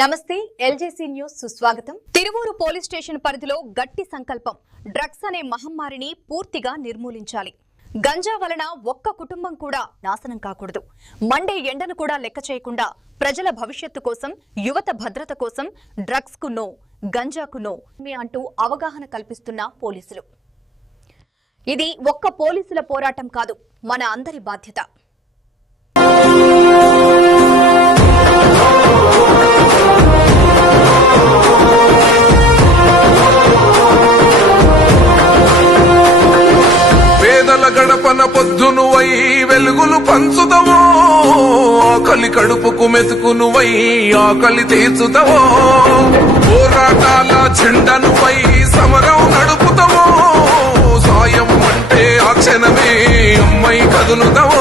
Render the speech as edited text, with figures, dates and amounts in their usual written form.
నమస్తే ఎల్జేసీ న్యూస్ సుస్వాగతం. Tiruvuru police station పరిధిలో గట్టి సంకల్పం. డ్రగ్స్ అనే మహమ్మారిని పూర్తిగా నిర్మూలించాలి. గంజా వలన ఒక్క కుటుంబం కూడా నాశనం కాకూడదు. మండే ఎండను కూడా లెక్క చేయకుండా ప్రజల భవిష్యత్తు కోసం, యువత భద్రత కోసం డ్రగ్స్ కు నో, గంజాకు నో అంటూ అవగాహన కల్పిస్తున్న పోలీసులు. ఇది ఒక్క పోలీసుల పోరాటం కాదు, మన అందరి బాధ్యత. గడపన పొద్దునువై వెలుగులు పంచుతవో, ఆకలి కడుపుకు మెతుకునువై ఆకలి తీర్చుతవో, పోరాటాల జెండనువై సమరం నడుపుతవో, సాయం అంటే ఆ క్షణమే అమ్మై కదులుతవో.